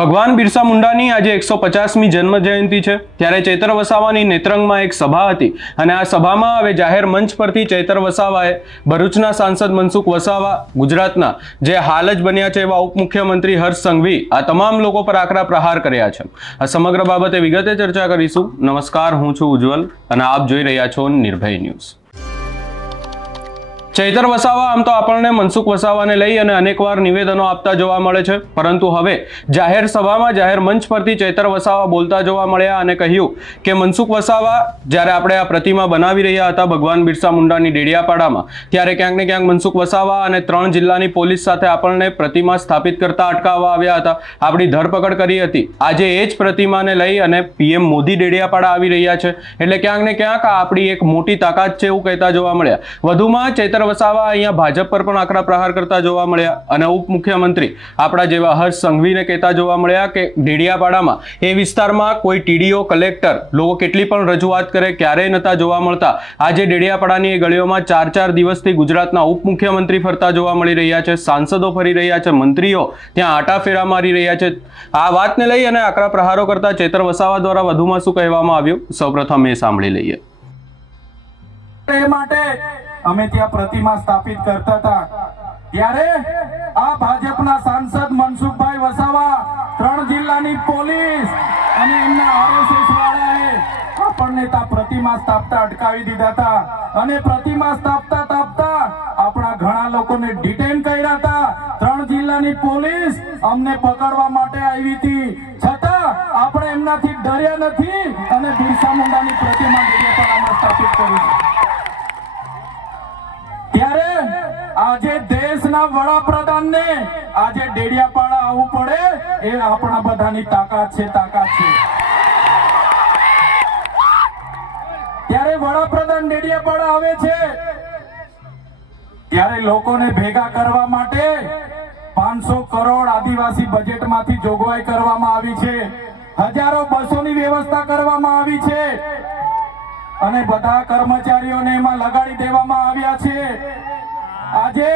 ભગવાન બિરસા મુંડાની આજે 150મી જન્મ જયંતિ છે, ત્યારે ચૈતર વસાવાની નેત્રંગમાં એક સભા હતી અને આ સભામાં હવે જાહેર મંચ પરથી ચૈતર વસાવાએ ભરૂચના સાંસદ મનસુખ વસાવા, ગુજરાતના જે હાલ જ બન્યા છે એવા ઉપમુખ્યમંત્રી હર્ષ સંઘવી, આ તમામ લોકો પર આકરા પ્રહાર કર્યા છે। આ સમગ્ર બાબતે વિગતે ચર્ચા કરીશું। નમસ્કાર, હું છું ઉજ્જવલ અને આપ જોઈ રહ્યા છો નિર્ભય ન્યૂઝ। ચૈતર વસાવા આમ તો આપણને મનસુખ વસાવાને લઈ અને અનેકવાર નિવેદનો આપતા જોવા મળે છે, પરંતુ હવે જાહેર સભામાં જાહેર મંચ પરથી ચૈતર વસાવા બોલતા જોવા મળ્યા અને કહ્યું કે મનસુખ વસાવા જ્યારે આપણે આ પ્રતિમા બનાવી રહ્યા હતા ભગવાન બિરસા મુંડાની ડેડિયાપાડામાં, ત્યારે ક્યાંક ને ક્યાંક મનસુખ વસાવા અને 3 જિલ્લાની પોલીસ સાથે આપણને પ્રતિમા સ્થાપિત કરતા અટકાવવા આવ્યા હતા, આપણી ધરપકડ કરી હતી। આજે એ જ પ્રતિમાને લઈ અને પીએમ મોદી ડેડિયાપાડા આવી રહ્યા છે, એટલે ક્યાંક ને ક્યાંક આપણી એક મોટી તાકાત છે એવું કહેતા જોવા મળ્યા। વધુમાં ચૈતર વસાવા અહીંયા ભાજપ પર પણ આકરા પ્રહાર કરતા જોવા મળ્યા અને ઉપમુખ્યમંત્રી આપણા જેવા હર્ષ સંઘવીને કહેતા જોવા મળ્યા કે ડેડિયાપાડામાં એ વિસ્તારમાં કોઈ ટીડીઓ, કલેક્ટર લોકો કેટલી પણ રજૂઆત કરે ક્યારેય નતા જોવા મળતા। આજે ડેડિયાપાડાની એ ગળીઓમાં 4 દિવસથી ગુજરાતના ઉપમુખ્યમંત્રી ફરતા જોવા મળી રહ્યા છે, સાંસદો ફરી રહ્યા છે, મંત્રીઓ ત્યાં આટા ફેરા મારી રહ્યા છે। આ વાતને લઈ અને આકરા પ્રહારો કરતા ચૈતર વસાવા દ્વારા વધુમાં શું કહેવામાં આવ્યું, સૌપ્રથમ એ સાંભળી લઈએ। અમે ત્યાં પ્રતિમા સ્થાપિત કરતા હતા ત્યારે આ ભાજપના સાંસદ મનસુખભાઈ વસાવા, 3 જિલ્લાની પોલીસ અને એમના આરએસએસ વાળાએ આપણને ત્યાં પ્રતિમા સ્થાપતા અટકાવી દીધા હતા અને પ્રતિમા સ્થાપતા આપણા ઘણા લોકોને ડિટેન કર્યા હતા। 3 જિલ્લાની પોલીસ અમને પકડવા માટે આવી હતી, છતાં આપણે એમનાથી ડર્યા નથી અને બિરસા મુંડાની પ્રતિમા ડેડિયાપાડામાં સ્થાપિત કરી છે। ત્યારે આજે દેશના વડાપ્રધાનને આજે ડેડિયાપાડા આવવું પડે એ આપણા બધાની તાકાત છે। ત્યારે વડાપ્રધાન ડેડિયાપાડા આવે છે ત્યારે લોકોને ભેગા કરવા માટે 500 કરોડ આદિવાસી બજેટમાંથી જોગવાઈ કરવામાં આવી છે, હજારો બસોની વ્યવસ્થા કરવામાં આવી છે અને બધા કર્મચારીઓને એમાં લગાડી દેવામાં આવ્યા છે। આજે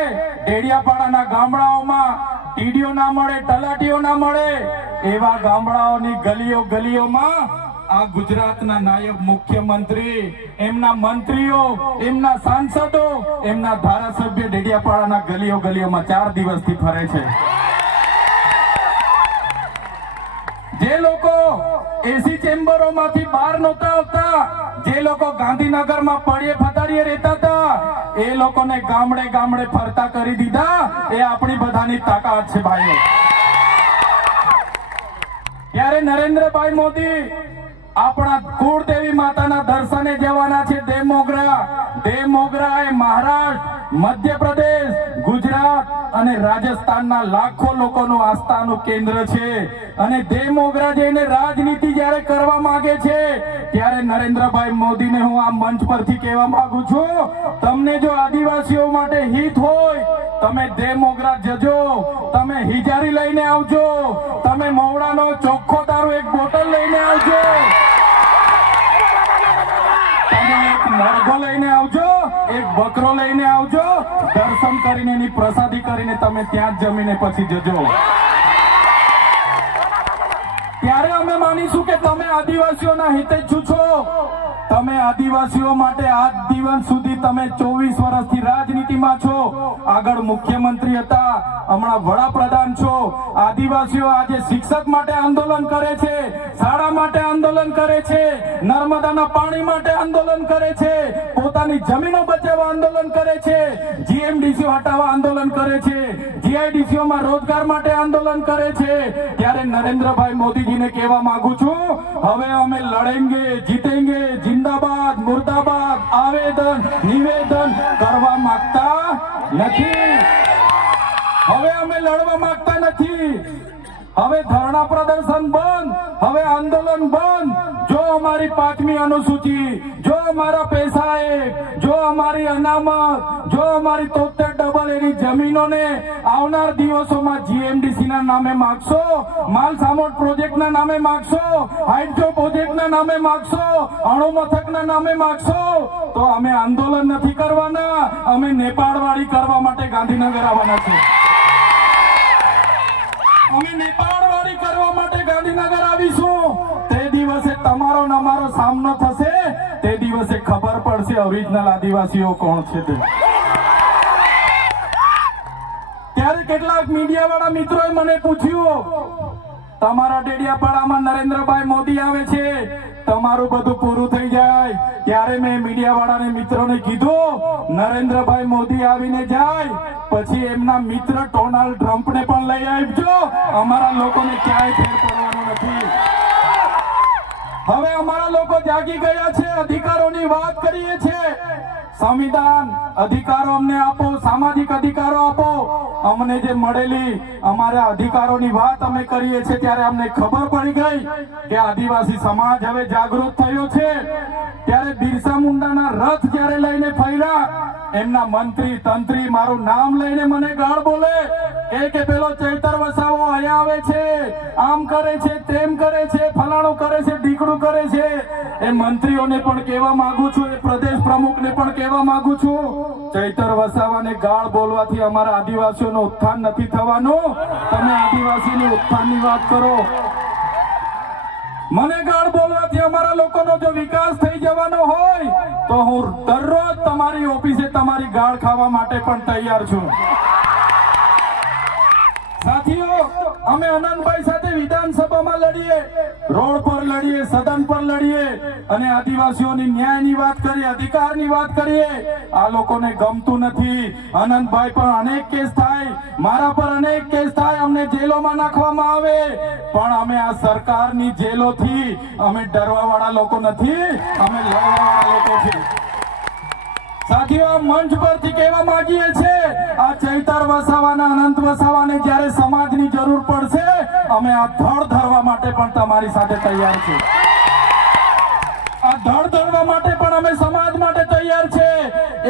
ડેડિયાપાડાના ગામડાઓમાં ટીડીઓ ના મળે, તલાટીઓ ના મળે એવા ગામડાઓની ગલીઓમાં આ ગુજરાતના નાયબ મુખ્યમંત્રી, એમના મંત્રીઓ, એમના સાંસદો, એમના ધારાસભ્ય ડેડિયાપાડાના ગલીઓમાં 4 દિવસથી ફરે છે। જે લોકો એસી ચેમ્બરોમાંથી બહાર નહોતા આવતા, જે લોકો ગાંધીનગરમાં પડ્યે ફતાડીએ રહેતા હતા, એ લોકોને ગામડે ફરતા કરી દીધા। એ આપણી બધાની તાકાત છે ભાઈઓ। ત્યારે નરેન્દ્રભાઈ મોદી આપણા કુળદેવી માતાના દર્શને જવાના છે દેવમોગરા એ મહારાષ્ટ્ર, મધ્યપ્રદેશ, ગુજરાત અને રાજસ્થાનના લાખો લોકોનું આસ્થાનું કેન્દ્ર છે અને દેવમોગરા જઈને રાજનીતિ જ્યારે કરવા માંગે છે ત્યારે નરેન્દ્રભાઈ મોદીને હું આ મંચ પરથી કહેવા માંગુ છું, તમને જો આદિવાસીઓ માટે હિત હોય તમે દેવમોગરા જજો, તમે હિજારી લઈને આવજો, તમે મોવડાનો ચોખ્ખો દારૂ એક બોટલ લઈને આવજો, તમે એક મરઘો લઈને આવજો, એક બકરો લઈને આવજો, દર્શન કરીને એની પ્રસાદી કરીને તમે ત્યાં જ જમીને પછી જજો। ત્યારે અમે માનીશું કે તમે આદિવાસીઓના હિતેચ્છુ છો। તમે આદિવાસીઓ માટે આજ દિવસ સુધી તમે 24 વર્ષથી રાજનીતિમાં છો, આગળ મુખ્યમંત્રી હતા, હમણાં વડાપ્રધાન છો। આદિવાસીઓ આજે શિક્ષક માટે આંદોલન કરે છે, શાળા માટે આંદોલન કરે છે, નર્મદાના પાણી માટે આંદોલન કરે છે, પોતાની જમીનો બચાવવા આંદોલન કરે છે, જીએમડીસી હટાવવા આંદોલન કરે છે, જીઆઈડીસીઓમાં રોજગાર માટે આંદોલન કરે છે। ત્યારે નરેન્દ્રભાઈ મોદીજીને કહેવા માંગુ છું, હવે અમે લડેંગે, જીતેંગે, जिंदाबाद मुर्दाबाद आवेदन निवेदन કરવા માંગતા નથી। હવે અમે લડવા માંગતા નથી। હવે ધરણા પ્રદર્શન બંધ, હવે આંદોલન બંધ। જો અમારી 5મી અનુસૂચિ, જો અમારા પૈસા, જો અમારી અનામત, જો અમારી 73 એની જમીનોને આવનાર દિવસોમાં જીએમડીસી ના નામે માગશો, માલ સામોટ પ્રોજેક્ટના નામે માગશો, હાઇડ્રો પ્રોજેક્ટના નામે માગશો, અણુ મથકના નામે માગશો, તો અમે આંદોલન નથી કરવાના, અમે નેપાળવાળી કરવા માટે ગાંધીનગર આવવાના છે। અમે નેપાળવાળી કરવા ને અમારો સામનો થશે તે દિવસે ખબર પડશે ઓરિજિનલ આદિવાસીઓ કોણ છે તે. ત્યારે કેટલાક મીડિયા વાળા મિત્રોએ મને પૂછ્યું, તમારા ડેડિયાપાડામાં નરેન્દ્રભાઈ મોદી આવે છે, તમારું બધું પૂરું થઈ જાય. ત્યારે મેં મીડિયા વાળાને મિત્રોને કીધું, નરેન્દ્રભાઈ મોદી આવીને જાય પછી એમના મિત્ર ડોનાલ્ડ ટ્રમ્પને પણ લઈ આવજો, અમારા લોકોને ક્યાંય ફેર પડવાનો નથી. હવે અમારા લોકો જાગી ગયા છે, અધિકારોની વાત કરીએ છીએ. સંવિધાન અધિકારો અમને આપો, સામાજિક અધિકારો આપો. અમને જે મળેલી અમારા અધિકારોની વાત અમે કરીએ છીએ ત્યારે અમને ખબર પડી ગઈ કે આદિવાસી સમાજ હવે જાગૃત થયો છે. ત્યારે બિરસા મુંડાના રથ જ્યારે લઈને ફર્યા, એમના મંત્રી તંત્રી મારું નામ લઈને મને ગાળ બોલે કે પેલો ચૈતર વસાવો અહીંયા આવે છે, આમ કરે છે, તેમ કરે છે, ફલાણું કરે છે, ઢીકણું કરે છે. એ મંત્રીઓને પણ કહેવા માંગુ છું, એ પ્રદેશ પ્રમુખને પણ કહેવા માંગુ છું, ચૈતર વસાવાને ગાળ બોલવાથી અમારા આદિવાસીઓનું ઉત્થાન નથી થવાનું. તમે આદિવાસીની ઉત્થાનની વાત કરો. મને ગાળ બોલવાથી અમારા લોકોનો જો વિકાસ થઈ જવાનો હોય તો હું દરરોજ તમારી ઓફિસે તમારી ગાળ ખાવા માટે પણ તૈયાર છું. સાથીઓ, અમે આનંદભાઈ સાથે વિધાનસભામાં લડીએ, રોડ પર લડીએ, સદન પર લડીએ અને આદિવાસીઓની ન્યાયની વાત કરીએ, અધિકારની વાત કરીએ. આ લોકોને ગમતું નથી. આનંદભાઈ પર અનેક કેસ થાય, મારા પર અનેક કેસ થાય, અમને જેલોમાં નાખવામાં આવે, પણ અમે આ સરકારની જેલોથી અમે ડરવા વાળા લોકો નથી, અમે લડવા વાળા લોકો છીએ. સાથીઓ, મંચ પરથી કહેવા માંગીએ છીએ, આ ચૈતર વસાવાના, અનંત વસાવાને જ્યારે સમાજની જરૂર પડશે અમે આ ધડ ધરવા માટે પણ તમારી સાથે તૈયાર છીએ. આ ધડ ધરવા માટે પણ અમે સમાજ માટે તૈયાર છે.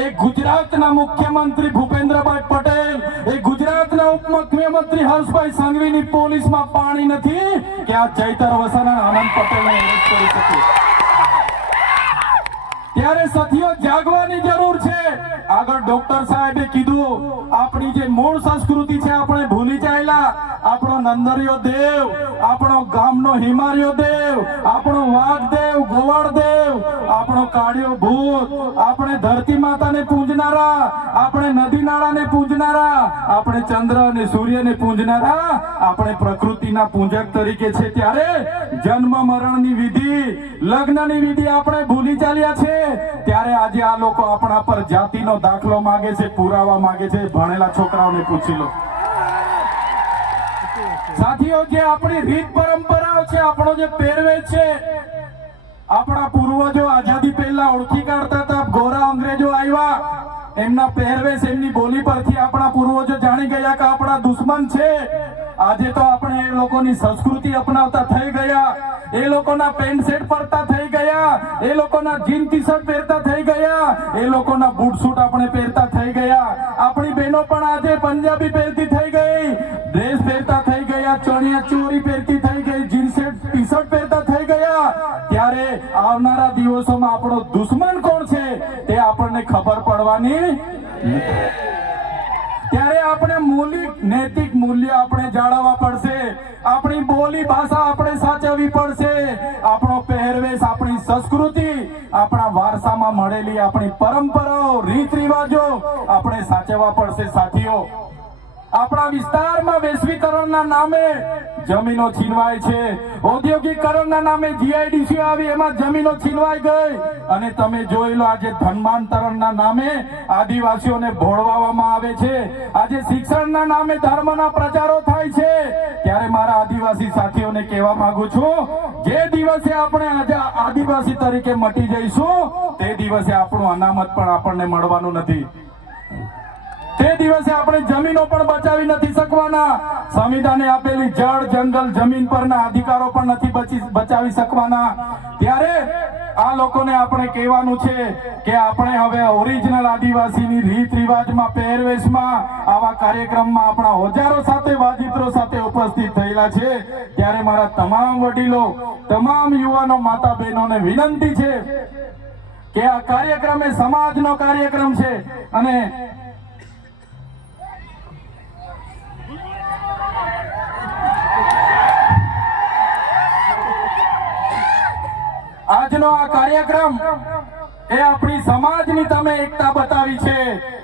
એ ગુજરાતના મુખ્યમંત્રી ભૂપેન્દ્રભાઈ પટેલ, એ ગુજરાતના ઉપમુખ્યમંત્રી હર્ષભાઈ સંઘવીની પોલીસમાં પાણી નથી કે આ ચૈતર વસાવાના અનંત પટેલને એરેસ્ટ કરી શકે. ત્યારે સાથીઓ, જાગવાની જરૂર છે. આગળ ડોક્ટર સાહેબે કીધું, આપણી જે મૂળ સંસ્કૃતિ છે આપણે ભૂલી ચાલ્યા. આપણો નંદરિયો દેવ, આપણો ગામનો હિમારિયો દેવ, આપણો વાઘ દેવ, ગોવાળ દેવ, આપણો કાળિયો ભૂત, આપણે ધરતી માતાને પૂજનારા, આપણે નદી નાળાને પૂજનારા, આપણે ચંદ્ર અને સૂર્યને પૂજનારા, આપણે પ્રકૃતિના પૂજક તરીકે છે. ત્યારે જન્મ મરણની વિધિ, લગ્નની વિધિ આપણે ભૂલી ચાલ્યા છે. ત્યારે આજે આ લોકો આપણા પર જાતિનો દાખલો માંગે છે, પુરાવા માંગે છે. ભણેલા છોકરાઓને પૂછી લો. સાથીઓ, જે આપણી રીત પરંપરાઓ છે, આપણો જે પહેરવેશ છે, આપણા પૂર્વજો આઝાદી પહેલા ઓળખી કાઢતા હતા. ગોરા અંગ્રેજો આવ્યા, એમના પહેરવેશ, એમની બોલી પરથી આપણા પૂર્વજો જાણી ગયા કે આપણા દુશ્મન છે. આજે તો આપણે એ લોકોની સંસ્કૃતિ અપનાવતા થઈ ગયા, એ લોકોના પેન્ટ શર્ટ પહેરતા થઈ ગયા, એ લોકોના જીન ટી શર્ટ પહેરતા થઈ ગયા, એ લોકોના બૂટ સૂટ આપણે પહેરતા થઈ ગયા. આપણી બહેનો પણ આજે પંજાબી પહેરતી થઈ ગઈ, ડ્રેસ પહેરતા થઈ ગયા, ચણિયા ચોરી પહેરતી થઈ ગઈ, જીન શર્ટ ટી શર્ટ પહેરતા થઈ ગયા. ત્યારે આવનારા દિવસોમાં આપણો દુશ્મન કોણ છે તે આપણને ખબર પડવાની. ત્યારે આપણે મૌલિક નૈતિક મૂલ્ય આપણે જાળવવા પડશે. આપણી બોલી ભાષા આપણે સાચવવી પડશે. આપણો પહેરવેશ, આપણી સંસ્કૃતિ, આપણા વારસામાં મળેલી આપણી પરંપરાઓ, રીત રિવાજો આપણે સાચવવા પડશે. સાથીઓ, આપણા વિસ્તારમાં વૈશ્વિકરણના નામે જમીનો છીનવાય છે, ઔદ્યોગિકરણના નામે જીઆઈડીસી આવી, એમાં જમીનો છીનવાઈ ગઈ. અને તમે જોઈ લો, આજે ધર્માંતરણના નામે આદિવાસીઓને ભોળવામાં આવે છે. આજે શિક્ષણના નામે ધર્મના પ્રચારો થાય છે. ત્યારે મારા આદિવાસી સાથીઓને કહેવા માંગુ છું, જે દિવસે આપણે આજે આદિવાસી તરીકે મટી જઈશું તે દિવસે આપણું અનામત પણ આપણને મળવાનું નથી. તે દિવસે આપણે જમીનો પણ બચાવી નથી શકવાના. સંવિધાને આપેલી જળ, જંગલ, જમીન પરના અધિકારો પણ નથી બચાવી શકવાના. ત્યારે આ લોકોને આપણે કહેવાનું છે કે આપણે હવે ઓરિજિનલ આદિવાસીની રીત રિવાજમાં, પહેરવેશમાં, આવા કાર્યક્રમમાં આપણા ઓજારો સાથે, વાજિત્રો સાથે ઉપસ્થિત થયેલા છે. ત્યારે મારા તમામ વડીલો, તમામ યુવાનો, માતા બહેનોને વિનંતી છે કે આ કાર્યક્રમ એ સમાજનો કાર્યક્રમ છે અને આજનો આ કાર્યક્રમ એ આપણી સમાજની તમે એકતા બતાવી છે.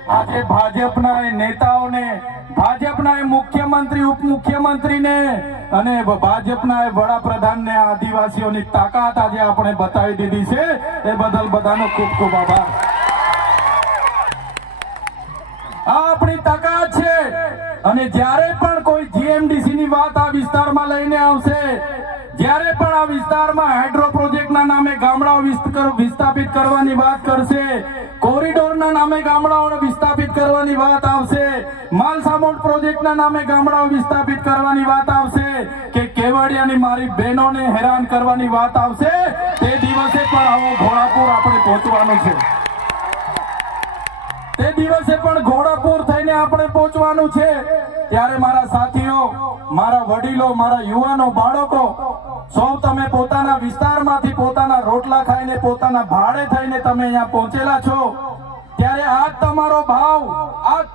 આજે ભાજપના એ નેતાઓને, ભાજપના એ મુખ્યમંત્રી, ઉપમુખ્યમંત્રીને અને ભાજપના એ વડાપ્રધાનને આદિવાસીઓની તાકાત આજે આપણે બતાવી દીધી છે. એ બદલ બધાનો ખૂબ ખૂબ આભાર. આ આપણી તાકાત છે. અને જ્યારે પણ કોઈ જીએમડીસી ની વાત આ વિસ્તારમાં લઈને આવશે, જ્યારે પણ આ વિસ્તારમાં હાઇડ્રો પ્રોજેક્ટના નામે ગામડાઓ વિસ્થાપિત કરવાની વાત કરશે, કોરિડોરના નામે ગામડાઓને વિસ્થાપિત કરવાની વાત આવશે, માલસામોડ પ્રોજેક્ટના નામે ગામડાઓ વિસ્થાપિત કરવાની વાત આવશે, કે કેવડિયાની મારી બહેનોને હેરાન કરવાની વાત આવશે, તે દિવસે પણ આવો ઘોડાપુર આપણે પહોંચવાનું છે. તે દિવસે પણ ઘોડાપુર થઈને આપણે પહોંચવાનું છે. ત્યારે મારા સાથીઓ, મારા વડીલો, મારા યુવાનો, બાળકો, સૌ તમે પોતાના વિસ્તારમાંથી પોતાના રોટલા ખાઈને, પોતાના ભાડે થઈને તમે અહીંયા પહોંચેલા છો. ત્યારે આજ તમારો ભાવ, આજ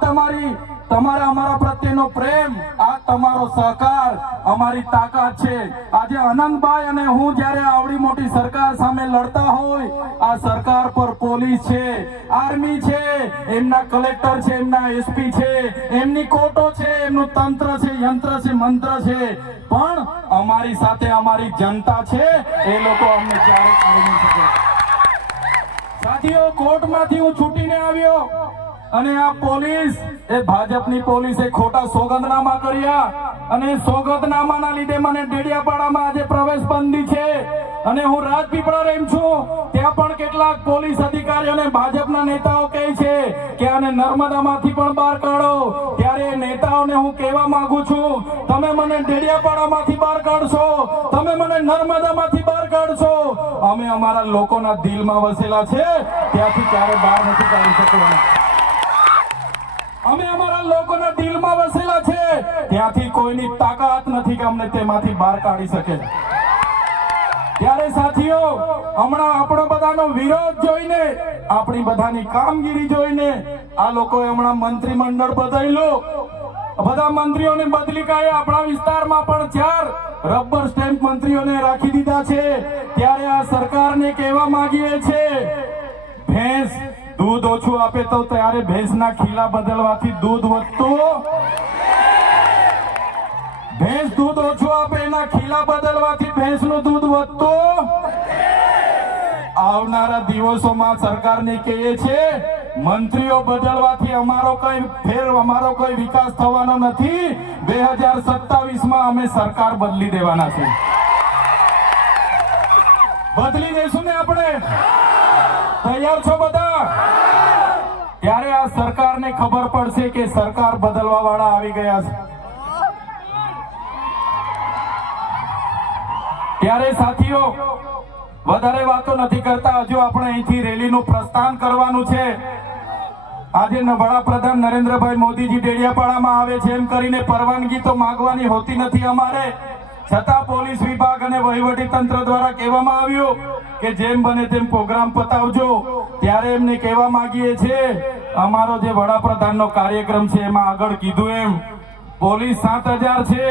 તમારા અમારા પ્રત્યેનો પ્રેમ, આ તમારો સહકાર અમારી તાકાત છે. આજે આનંદભાઈ અને હું જ્યારે આવડી મોટી સરકાર સામે લડતા હોય, આ સરકાર પર પોલીસ છે, આર્મી છે, એમના કલેક્ટર છે, એમના એસપી છે, એમની કોર્ટો છે, એમનું તંત્ર છે, યંત્ર છે, મંત્ર છે, પણ અમારી સાથે અમારી જનતા છે. એ લોકો અમને ક્યારેય કાઢી નહીં શકે. સાથીઓ, કોર્ટમાંથી હું છૂટીને આવ્યો અને આ પોલીસ, એ ભાજપની પોલીસે ખોટા સોગંદનામા કર્યા અને સોગંદનામાના લીધે મને ડેડિયાપાડામાં આજે પ્રવેશ બંધી છે. અને હું રાજપીપળા રેમ છું, ત્યાં પણ કેટલાક પોલીસ અધિકારીઓને ભાજપના નેતાઓ કહે છે કે આને નર્મદામાંથી પણ બહાર કાઢો. ત્યારે એ નેતાઓને હું કહેવા માંગુ છું, તમે મને ડેડિયાપાડામાંથી બહાર કાઢશો, તમે મને નર્મદામાંથી બહાર કાઢશો, અમે અમારા લોકોના દિલમાં વસેલા છે, ત્યાંથી ક્યારે બહાર નથી કાઢી શકવાના. અમે અમારા લોકોના દિલમાં વસેલા છે, ત્યાંથી કોઈની તાકાત નથી કે અમને તેમાંથી બહાર કાઢી શકે. ત્યારે સાથીઓ, હમણાં આપણો બધાનો વિરોધ જોઈને, આપણી બધાની કામગીરી જોઈને આ લોકોએ હમણાં મંત્રીમંડળ બદલ્યું, બધા મંત્રીઓને બદલી કાઢે. આપણા વિસ્તારમાં પણ 4 રબર સ્ટેમ્પ મંત્રીઓને રાખી દીધા છે. ત્યારે આ સરકારને કહેવા માંગીએ છે, ભેંસ દૂધ ઓછું આપે તો ત્યારે ભેંસના ખીલા બદલવાથી દૂધ વધતું, ભેંસ દૂધ ઓછું આપે એના ખીલા બદલવાથી ભેંસનું દૂધ વધતું. આવનારા દિવસોમાં સરકારને કહીએ છે, મંત્રીઓ બદલવાથી અમારો કોઈ વિકાસ થવાનો નથી. 2027માં અમે સરકાર બદલી દેવાના છે. બદલી દઈશું ને આપણે? તૈયાર છો બધા? ત્યારે આ સરકારને ખબર પડશે કે સરકાર બદલવા વાળા આવી ગયા છે. ત્યારે સાથીઓ, વધારે વાતો નથી કરતા, હજુ આપણે અહીંથી રેલીનું પ્રસ્થાન કરવાનું છે. આજે વડાપ્રધાન નરેન્દ્રભાઈ મોદીજી ડેડિયાપાડામાં આવે છે એમ કરીને પરવાનગી તો માંગવાની હોતી નથી અમારે, છતાં પોલીસ વિભાગ અને વહીવટી તંત્ર દ્વારા કહેવામાં આવ્યું કે જેમ બને તેમ પ્રોગ્રામ પતાવજો. ત્યારે એમને કહેવા માંગીએ છીએ, અમારો જે વડાપ્રધાનનો કાર્યક્રમ છે એમાં આગળ કીધું એમ પોલીસ 7000 છે,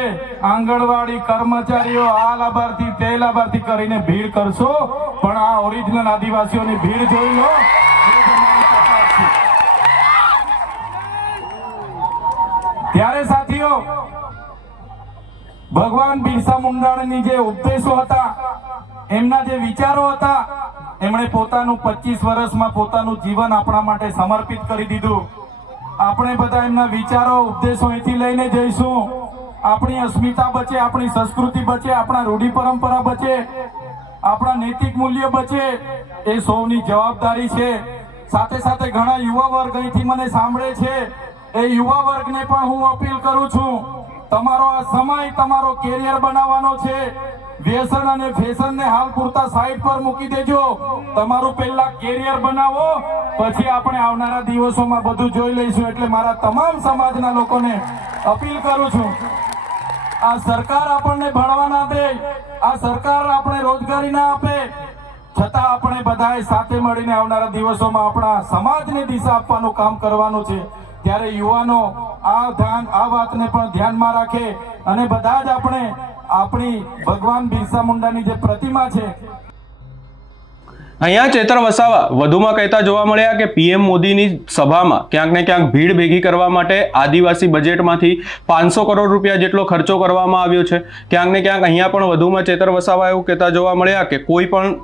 આંગણવાડી કર્મચારીઓ આ લાભાર્થી તે લાભાર્થી કરીને ભીડ કરશો, પણ આ ઓરિજિનલ આદિવાસીઓની ભીડ જોઈ લો. ત્યારે સાથીઓ, ભગવાન બિરસા મુંડાની જે ઉપદેશો હતા, એમના જે વિચારો હતા, એમણે પોતાનું 25 વર્ષમાં પોતાનું જીવન આપણા માટે સમર્પિત કરી દીધું. આપણે બધા એમના વિચારો, ઉપદેશો અહીંથી લઈને જઈશું. આપણી અસ્મિતા બચે, આપણી સંસ્કૃતિ બચે, આપણા રૂઢિ પરંપરા બચે, આપણા નૈતિક મૂલ્ય બચે, એ સૌની જવાબદારી છે. સાથે સાથે ઘણા યુવા વર્ગ અહીંથી મને સાંભળે છે, એ યુવા વર્ગને પણ હું અપીલ કરું છું, તમારો આ સમય તમારો કેરિયર બનાવવાનો છે. વ્યસન અને ફેશનને હાલ પૂરતા સાઈડ પર મૂકી દેજો. તમારું પહેલા કેરિયર બનાવો, પછી આપણે આવનારા દિવસોમાં બધું જોઈ લઈશું. એટલે મારા તમામ સમાજના લોકોને અપીલ કરું છું, આ સરકાર આપણને ભણવા ના દે, આ સરકાર આપણે રોજગારી ના આપે, છતાં આપણે બધાએ સાથે મળીને આવનારા દિવસોમાં આપણા સમાજને દિશા આપવાનું કામ કરવાનું છે. ત્યારે યુવાનો આ વાતને પણ ધ્યાનમાં રાખે અને બધા જ આપણે આપણી ભગવાન બિરસા મુંડાની જે પ્રતિમા છે અહીંયા ચેતર વસાવા વધુમાં કહેતા જોવા મળ્યા કે પીએમ મોદીની સભામાં ક્યાંક ને ક્યાંક ભીડ ભેગી કરવા માટે આદિવાસી બજેટમાંથી 500 કરોડ રૂપિયા જેટલો ખર્ચો કરવામાં આવ્યો છે. ક્યાંક ને ક્યાંક અહીંયા પણ વધુમાં ચેતર વસાવા એવું કહેતા જોવા મળ્યા કે કોઈ પણ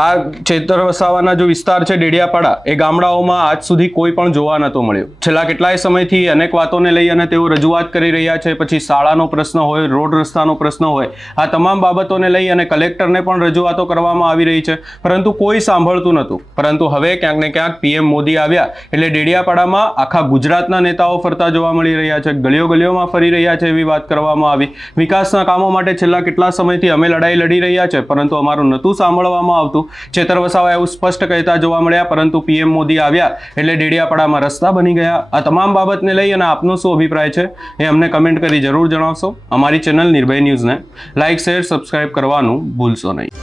આ ચેતર વસાવાના જો વિસ્તાર છે ડેડિયાપાડા, એ ગામડાઓમાં આજ સુધી કોઈ પણ જોવા નતો મળ્યો. છેલ્લા કેટલાય સમયથી અનેક વાતોને લઈ અને તેઓ રજૂઆત કરી રહ્યા છે. પછી શાળાનો પ્રશ્ન હોય, રોડ રસ્તાનો પ્રશ્ન હોય, આ તમામ બાબતોને લઈ અને કલેક્ટરને પણ રજૂઆતો કરવામાં આવી રહી છે, પરંતુ કોઈ સાંભળતું નહોતું. પરંતુ હવે ક્યાંક ને ક્યાંક પીએમ મોદી આવ્યા એટલે ડેડિયાપાડામાં આખા ગુજરાતના નેતાઓ ફરતા જોવા મળી રહ્યા છે, ગલીઓ ગલીઓમાં ફરી રહ્યા છે એવી વાત કરવામાં આવી. વિકાસના કામો માટે છેલ્લા કેટલા સમયથી અમે લડાઈ લડી રહ્યા છે, પરંતુ અમારું નહોતું સાંભળવામાં આવતું. ચેતર વસાવા એવું સ્પષ્ટ કહેતા જોવા મળ્યા, પરંતુ પીએમ મોદી આવ્યા એટલે ડેડિયાપાડામાં રસ્તા બની ગયા. આ તમામ બાબતને લઈ અને આપનો શું અભિપ્રાય છે એ અમને કમેન્ટ કરી જરૂર જણાવશો. અમારી ચેનલ નિર્ભય ન્યૂઝને લાઇક, શેર, સબસ્ક્રાઇબ કરવાનું ભૂલશો નહીં.